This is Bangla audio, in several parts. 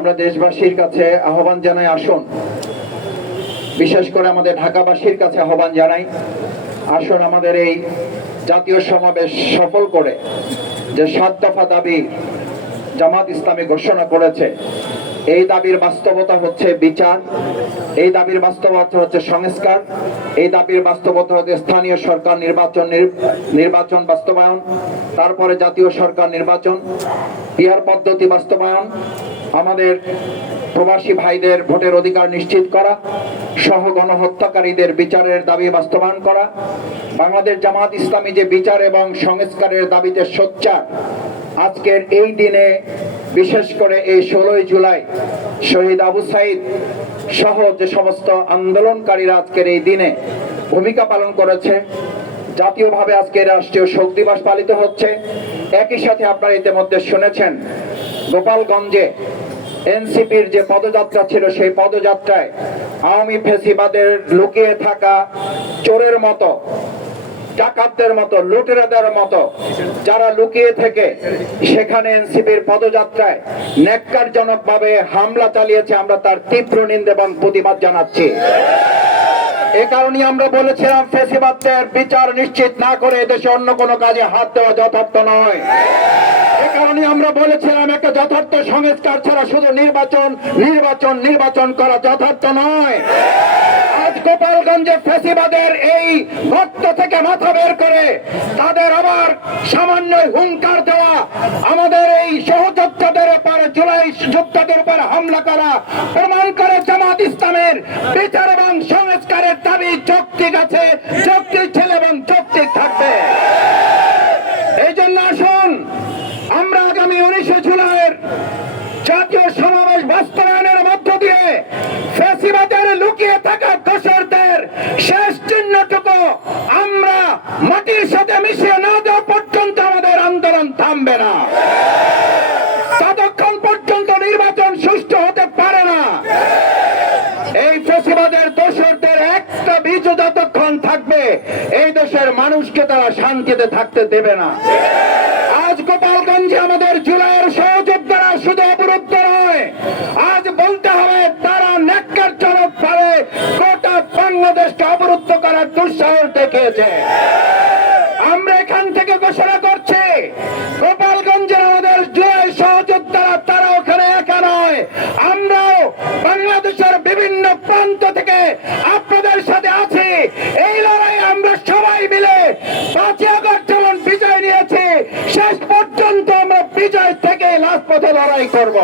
আমরা দেশবাসীর কাছে আহ্বান জানাই, আসুন। বিশেষ করে আমাদের ঢাকাবাসীর কাছে আহ্বান জানাই, আসুন আমাদের এই জাতীয় সমাবেশ সফল করে যে সাত দফা দাবি জামাত ইসলামী ঘোষণা করেছে। এই দাবির বাস্তবতা হচ্ছে বিচার, এই দাবির বাস্তবতা হচ্ছে সংস্কার, এই দাবির বাস্তবতা হচ্ছে স্থানীয় সরকার নির্বাচন নির- নির্বাচন বাস্তবায়ন, তারপরে জাতীয় সরকার নির্বাচন পিয়ার পদ্ধতি বাস্তবায়ন, আমাদের প্রবাসী ভাইদের ভোটের অধিকার নিশ্চিত করা সহ গণহত্যাকারীদের বিচারের দাবি বাস্তবায়ন করা, বাংলাদেশ জামাত ইসলামী যে বিচার এবং সংস্কারের দাবিতে সোচ্চার, আজকের এই দিনে বিশেষ করে এই ষোলোই জুলাই শহীদ আবু সাইদ সহ যে সমস্ত আন্দোলনকারীরা আজকের এই দিনে ভূমিকা পালন করেছে, জাতীয়ভাবে আজকে রাষ্ট্রীয় শোক দিবস পালিত হচ্ছে। একই সাথে আপনারা ইতিমধ্যে শুনেছেন, গোপালগঞ্জে এনসিপির যে পদযাত্রা ছিল, সেই পদযাত্রায় আওয়ামী ফেসিবাদের লুকিয়ে থাকা চোরের মতো ডাকাতদের মতো, লুটেরাদের মতো যারা লুকিয়ে থেকে সেখানে এনসিপির পদযাত্রায় ন্যাক্কারজনক ভাবে হামলা চালিয়েছে, আমরা তার তীব্র নিন্দা এবং প্রতিবাদ জানাচ্ছি। এ কারণে আমরা বলেছিলাম, ফেসিবাদদের বিচার নিশ্চিত না করে এদেশে অন্য কোনো কাজে হাত দেওয়া যথার্থ নয়। এ কারণে আমরা বলেছিলাম, একটা যথার্থ সংস্কার ছাড়া শুধু নির্বাচন নির্বাচন নির্বাচন করা যথার্থ নয়। গোপালগঞ্জে ফেসিবাদের এই ভক্ত থেকে মাথা বের করে তাদের আবার সামান্য হুঙ্কার দেওয়া আমাদের এই সহযোদ্ধাদের উপরে, জুলাই যোদ্ধাদের উপরে হামলা করা, প্রমাণ করে জামাত ইসলামের বিচার এবং সংস্কারের দাবি যৌক্তিক আছে যৌক্তিক ছেলে এবং যৌক্তিক থাকবে। এই জন্য আসুন, আমরা আগামী উনিশে জুলাইয়ের জাতীয় সমাবেশ বাস্তবায়নের মধ্য দিয়ে ফেসিবাদের লুকিয়ে থাকা দোষরদের শেষ চিহ্নটুকু আমরা মাটির সাথে মিশিয়ে না দেওয়া পর্যন্ত আমাদের আন্দোলন থামবে না। ততক্ষণ পর্যন্ত নির্বাচন সুষ্ঠু হতে পারে না। এই ফেসিবাদের দোষরদের একটা বীজ যতক্ষণ থাকবে, এই দেশের মানুষকে তারা শান্তিতে থাকতে দেবে না। আজ গোপালগঞ্জে আমাদের জুলাইয়ের সহযোদ্ধারা শুধু অবরুদ্ধ নয় আজ বলতে হবে তারা ন্যাক্কারজনক ভাবে গোটা বাংলাদেশকে অবরুদ্ধ করার দুঃসাহস দেখিয়েছে। আমরা এখান থেকে ঘোষণা করছি, গোপালগঞ্জের আমাদের জুলাই সহযোদ্ধারা তারা ওখানে একা নয়। আমরাও বাংলাদেশের বিভিন্ন প্রান্ত থেকে আপনাদের সাথে আছি। এই লড়াই আমরা সবাই মিলে পাঁচই যেমন বিজয় নিয়েছি, শেষ পর্যন্ত আমরা বিজয় থেকে লাস্ট পথে লড়াই করব।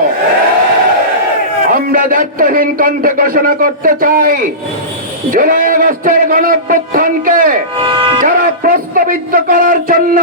আমরা দায়িত্বহীন কণ্ঠে ঘোষণা করতে চাই জুলাই আগস্টের গণঅভ্যুত্থানকে যারা প্রস্তাবিত করার জন্য